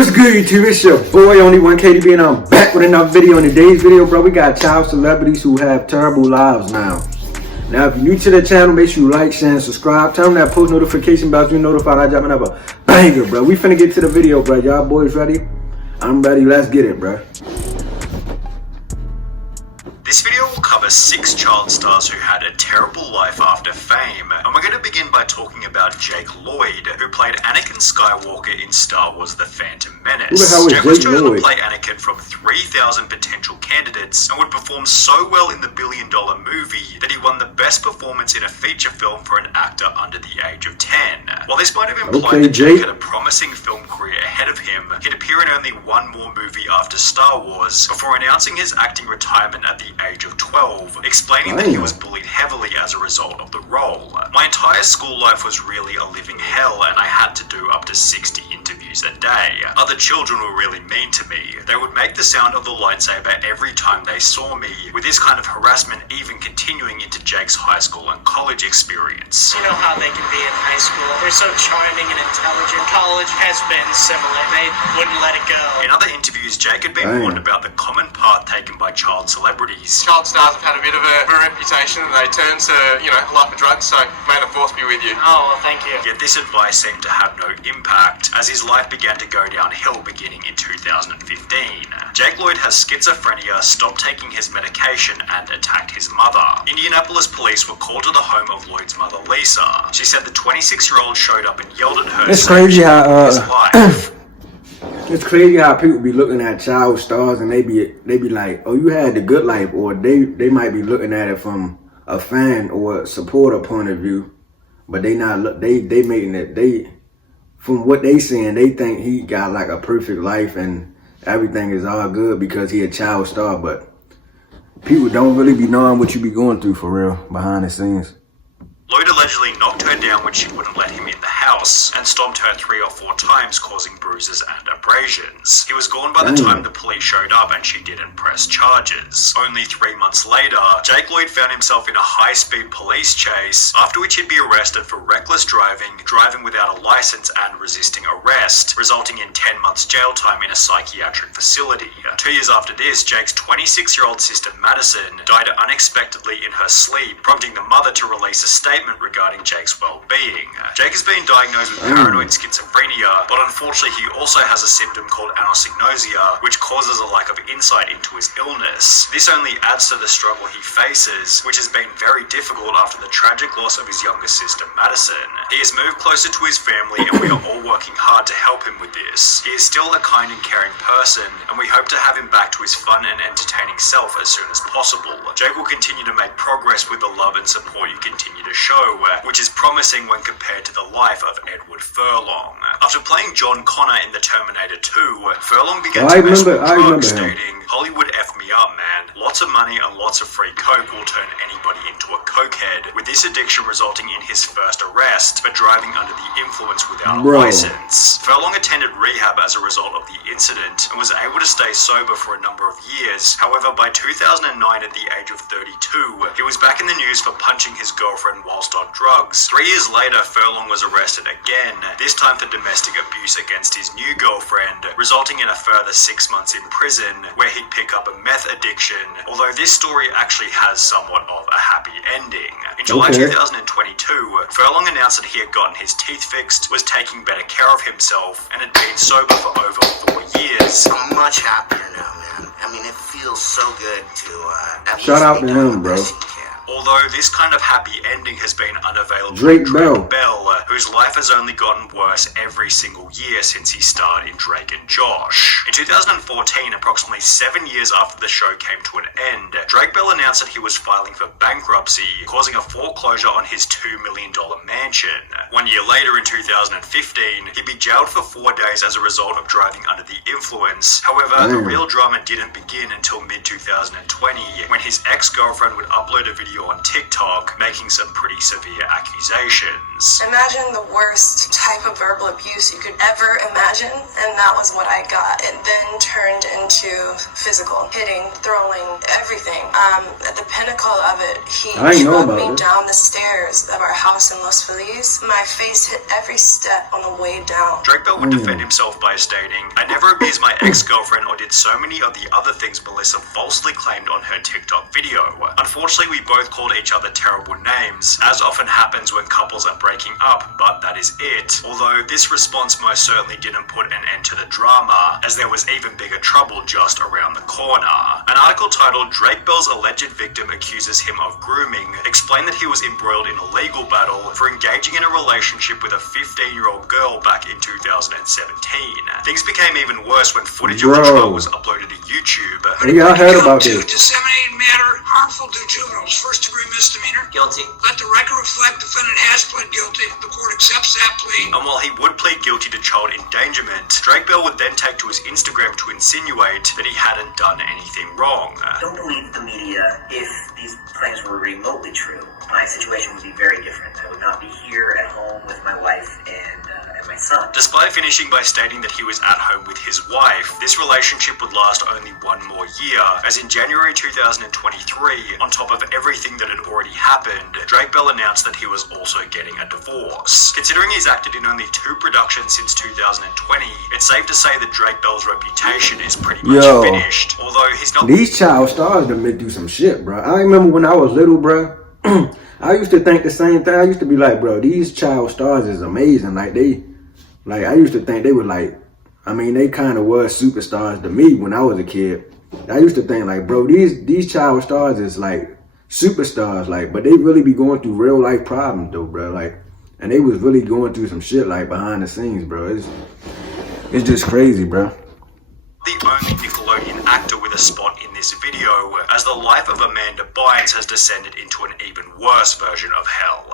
What's good, YouTube? It's your boy, Only One KDB, and I'm back with another video. In today's video, bro, we got child celebrities who have terrible lives now. Now, if you're new to the channel, make sure you like, share, and subscribe. Turn on that post notification bell so you're notified I drop another banger, bro. We finna get to the video, bro. Y'all boys ready? I'm ready. Let's get it, bro. This video will cover 6 child stars who had a terrible life after fame, and we're going to begin by talking about Jake Lloyd, who played Anakin Skywalker in Star Wars: The Phantom Menace. Who the hell is Jake was Jake chosen Lloyd? to play Anakin from 3,000 potential candidates and would perform so well in the billion-dollar movie that he won the best performance in a feature film for an actor under the age of 10. While this might have implied that Jake had a promising film career ahead of him, he'd appear in only one more movie after Star Wars before announcing his acting retirement at the age of 12, explaining that he was bullied heavily as a result of the role. My entire school life was really a living hell, and I had to do up to 60 interviews a day. Other children were really mean to me. They would make the sound of the lightsaber every time they saw me, with this kind of harassment even continuing into Jake's high school and college experience. You know how they can be in high school. They're so charming and intelligent. College has been similar. They wouldn't let it go. In other interviews, Jake had been warned about the common path taken by child celebrities. Child stars have had a bit of a reputation. They turn to, life of drugs, so may the force be with you. Oh, well, thank you. Yet this advice seemed to have no impact, as his life began to go downhill beginning in 2015. Jake Lloyd has schizophrenia, stopped taking his medication, and attacked his mother. Indianapolis police were called to the home of Lloyd's mother, Lisa. She said the 26-year-old showed up and yelled at her. It's crazy how his life. it's crazy how people be looking at child stars and they be like, oh, you had the good life, or they might be looking at it from a fan or a supporter point of view, but they not they making it, from what they saying, they think he got like a perfect life and everything is all good because he a child star, but people don't really be knowing what you be going through for real behind the scenes. Lloyd allegedly knocked her down when she wouldn't let him in the house and stomped her 3 or 4 times, causing bruises and abrasions. He was gone by the time the police showed up and she didn't press charges. Only 3 months later, Jake Lloyd found himself in a high-speed police chase, after which he'd be arrested for reckless driving, driving without a license, and resisting arrest, resulting in 10 months jail time in a psychiatric facility. 2 years after this, Jake's 26-year-old sister Madison died unexpectedly in her sleep, prompting the mother to release a statement regarding Jake's well-being. Jake has been diagnosed with paranoid schizophrenia, but unfortunately he also has a symptom called anosognosia, which causes a lack of insight into his illness. This only adds to the struggle he faces, which has been very difficult after the tragic loss of his younger sister Madison. He has moved closer to his family and we are all working hard to help him with this. He is still a kind and caring person, and we hope to have him back to his fun and entertaining self as soon as possible. Jake will continue to make progress with the love and support you continue to show, which is promising when compared to the life of Edward Furlong. After playing John Connor in The Terminator 2, Furlong began to mess with drugs, stating, "Hollywood F me up, man. Lots of money and lots of free coke will turn anybody into a cokehead," with this addiction resulting in his first arrest for driving under the influence without a license. Furlong attended rehab as a result of the incident and was able to stay sober for a number of years. However, by 2009, at the age of 32, he was back in the news for punching his girlfriend whilst on drugs. 3 years later, Furlong was arrested again, this time for domestic abuse against his new girlfriend, resulting in a further 6 months in prison, where he'd pick up a meth addiction, although this story actually has somewhat of a happy ending. In July 2022, Furlong announced that he had gotten his teeth fixed, was taking better care of himself, and had been sober for over 4 years. I'm much happier now, man. I mean, it feels so good to Shout out to him, bro. Although this kind of happy ending has been unavailable Drake to Bell. whose life has only gotten worse every single year since he starred in Drake and Josh. In 2014, approximately 7 years after the show came to an end, Drake Bell announced that he was filing for bankruptcy, causing a foreclosure on his $2 million mansion. 1 year later, in 2015, he'd be jailed for 4 days as a result of driving under the influence. However, the real drama didn't begin until mid-2020, when his ex-girlfriend would upload a video video on TikTok making some pretty severe accusations. Imagine the worst type of verbal abuse you could ever imagine, and that was what I got. It then turned into physical, hitting, throwing, everything. At the pinnacle of it, he dragged me down the stairs of our house in Los Feliz. My face hit every step on the way down. Drake Bell would defend himself by stating, "I never abused my ex-girlfriend or did so many of the other things Melissa falsely claimed on her TikTok video. Unfortunately, we both called each other terrible names, as often happens when couples are breaking up, but that is it." Although this response most certainly didn't put an end to the drama, as there was even bigger trouble just around the corner. An article titled "Drake Bell's alleged victim accuses him of grooming" explained that he was embroiled in a legal battle for engaging in a relationship with a 15-year-old girl back in 2017. Things became even worse when footage of the trial was uploaded to YouTube. Yeah, I heard about this. Disseminating matter harmful to juveniles, first-degree misdemeanor. Guilty. Let the record reflect defendant has pled guilty. The court accepts that plea. And while he would plead guilty to child endangerment, Drake Bell would then take to his Instagram to insinuate that he hadn't done anything wrong. Don't believe the media. If these claims were remotely true, my situation would be very different. I would not be here at home with my wife and my son. Despite finishing by stating that he was at home with his wife, this relationship would last only one more year, as in January 2023, on top of everything that had already happened, Drake Bell announced that he was also getting a divorce. Considering he's acted in only 2 productions since 2020, it's safe to say that Drake Bell's reputation is pretty much finished. Although he's not— These child stars done been through some shit, bro. I remember when I was little, bro. I used to think the same thing. I used to be like, bro, these child stars is amazing. I used to think they were they kind of were superstars to me when I was a kid. I used to think like, bro, these child stars is like superstars, but they really be going through real life problems though, bro. And they was really going through some shit behind the scenes, bro. It's just crazy, bro. The only Nickelodeon actor with a spot in this video, as the life of Amanda Bynes has descended into an even worse version of hell.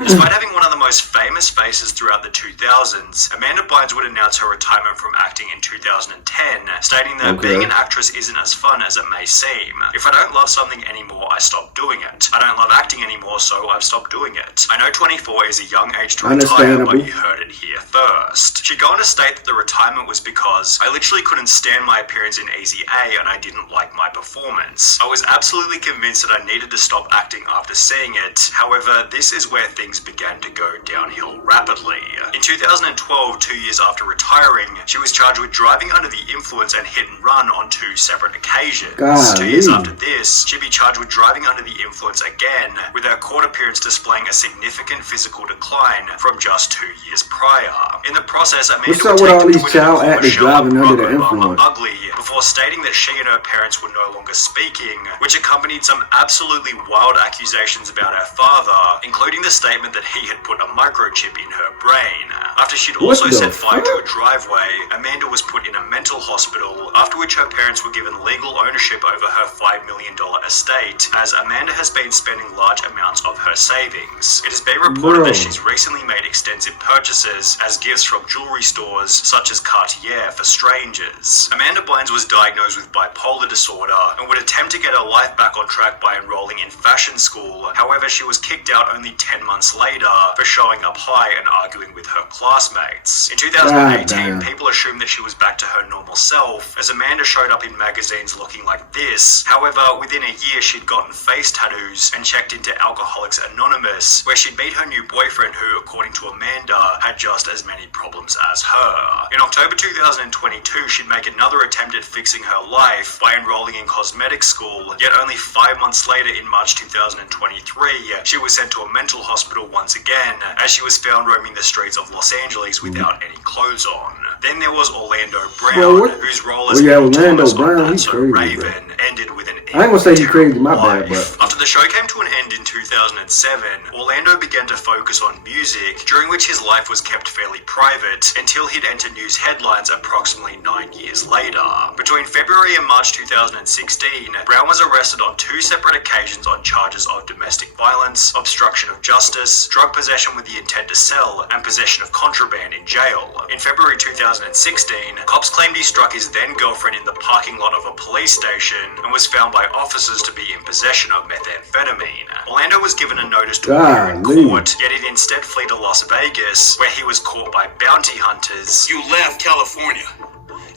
Despite having one of the most famous faces throughout the 2000s, Amanda Bynes would announce her retirement from acting in 2010, stating that being an actress isn't as fun as it may seem. "If I don't love something anymore, I stop doing it. I don't love acting anymore, so I've stopped doing it. I know 24 is a young age to retire, but you heard it here first." She'd go on to state that the retirement was because "I literally couldn't stand my appearance in Easy A and I didn't like my performance. I was absolutely convinced that I needed to stop acting after seeing it. However, this is where things began to go downhill rapidly." In 2012, 2 years after retiring, she was charged with driving under the influence and hit and run on 2 separate occasions. 2 years after this, she'd be charged with driving under the influence again, with her court appearance displaying a significant physical decline from just 2 years prior. In the process, Amanda What's up with all these child actors driving under the influence? Ugly, before stating that she and her parents were no longer speaking, which accompanied some absolutely wild accusations about her father, including the statement that he had put a microchip in her brain. After she'd also set fire to a driveway, Amanda was put in a mental hospital, after which her parents were given legal ownership over her $5 million estate, as Amanda has been spending large amounts of her savings. It has been reported that she's recently made extensive purchases as gifts from jewelry stores such as Cartier for strangers. Amanda Bynes was diagnosed with bipolar disorder and would attempt to get her life back on track by enrolling in fashion school. However, she was kicked out only 10 months later for showing up high and arguing with her classmates. In 2018, people assumed that she was back to her normal self, as Amanda showed up in magazines looking like this. However, within a year she'd gotten face tattoos and checked into Alcoholics Anonymous, where she'd meet her new boyfriend who, according to Amanda, had just as many problems as her. In October 2022, she'd make another attempt at fixing her life by enrolling in cosmetic school, yet only 5 months later in March 2023, she was sent to a mental hospital once again, as she was found roaming the streets of Los Angeles without any clothes on. Then there was Orlando Brown, whose role as Orlando Brown, he's crazy, Raven ended with an I ain't gonna say he's crazy, my bad, but after the show came to an end in 2007, Orlando began to focus on music, during which his life was kept fairly private until he'd enter news headlines approximately 9 years later. Between February and March 2016, Brown was arrested on 2 separate occasions on charges of domestic violence, obstruction of justice, drug possession with the intent to sell, and possession of contraband in jail. In February 2016, cops claimed he struck his then-girlfriend in the parking lot of a police station and was found by officers to be in possession of methamphetamine. methamphetamine. Orlando was given a notice to appear in court, yet he'd instead flee to Las Vegas, where he was caught by bounty hunters. You left California.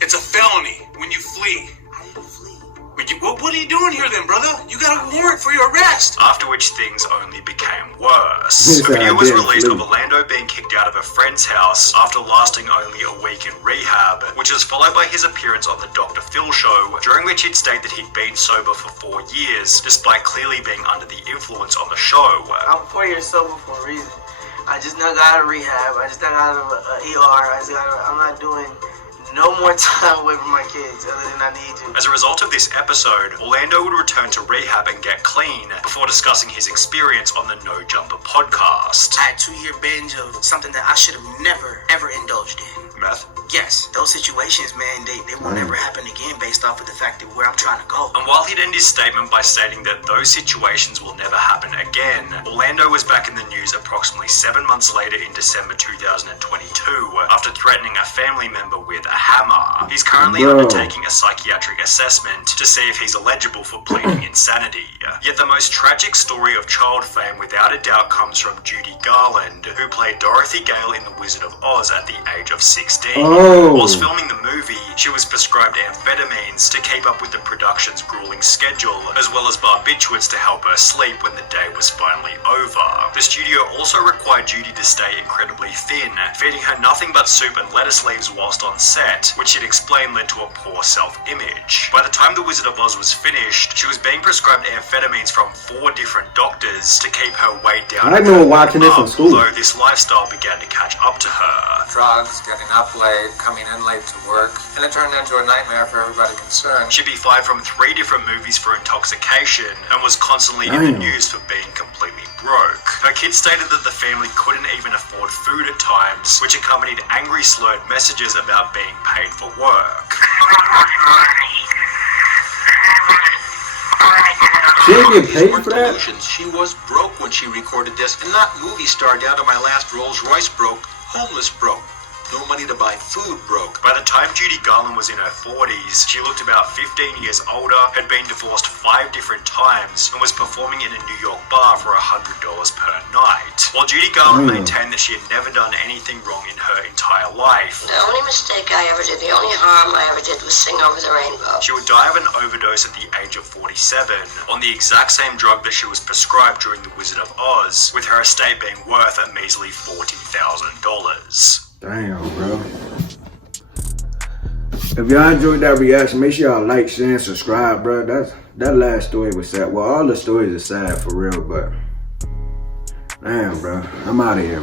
It's a felony when you flee. I didn't flee. What are you doing here then, brother? You got a warrant for your arrest. After which things only became worse. A video was released of Orlando being kicked out of a friend's house after lasting only a week in rehab, which was followed by his appearance on the Dr. Phil show, during which he'd stated that he'd been sober for 4 years, despite clearly being under the influence on the show. I'm 4 years sober for a reason. I just now got out of rehab. I just now got out of ER. I'm not doing no more time away from my kids other than I need to. As a result of this episode, Orlando would return to rehab and get clean before discussing his experience on the No Jumper podcast. I had a 2-year binge of something that I should have never, ever indulged in. Meth? Yes, those situations, man, they won't ever happen again based off of the fact that where I'm trying to go. And while he'd end his statement by stating that those situations will never happen again, Orlando was back in the news approximately 7 months later in December 2022 after threatening a family member with a hammer. He's currently undertaking a psychiatric assessment to see if he's eligible for pleading insanity. Yet the most tragic story of child fame without a doubt comes from Judy Garland, who played Dorothy Gale in The Wizard of Oz at the age of 16. Whilst filming the movie, she was prescribed amphetamines to keep up with the production's grueling schedule, as well as barbiturates to help her sleep when the day was finally over. The studio also required Judy to stay incredibly thin, feeding her nothing but soup and lettuce leaves whilst on set, which she'd explained led to a poor self-image. By the time The Wizard of Oz was finished, she was being prescribed amphetamines from 4 different doctors to keep her weight down. I remember watching this in school. Although this lifestyle began to catch up to her. Drugs, getting up late, coming in late to work, and it turned into a nightmare for everybody concerned. She'd be fired from 3 different movies for intoxication and was constantly in the news for being completely broke. Her kids stated that the family couldn't even afford food at times, which accompanied angry slurred messages about being paid for work. She didn't get paid for that? She was broke when she recorded this, and not movie star down to my last Rolls Royce broke, homeless broke. No money to buy food broke. By the time Judy Garland was in her 40s, she looked about 15 years older, had been divorced 5 different times, and was performing in a New York bar for $100 per night. While Judy Garland maintained that she had never done anything wrong in her entire life. The only mistake I ever did, the only harm I ever did was sing Over the Rainbow. She would die of an overdose at the age of 47 on the exact same drug that she was prescribed during The Wizard of Oz, with her estate being worth a measly $40,000. Damn, bro. If y'all enjoyed that reaction, make sure y'all like, share, and subscribe, bro. That last story was sad. Well, all the stories are sad for real, but damn, bro. I'm out of here, bro.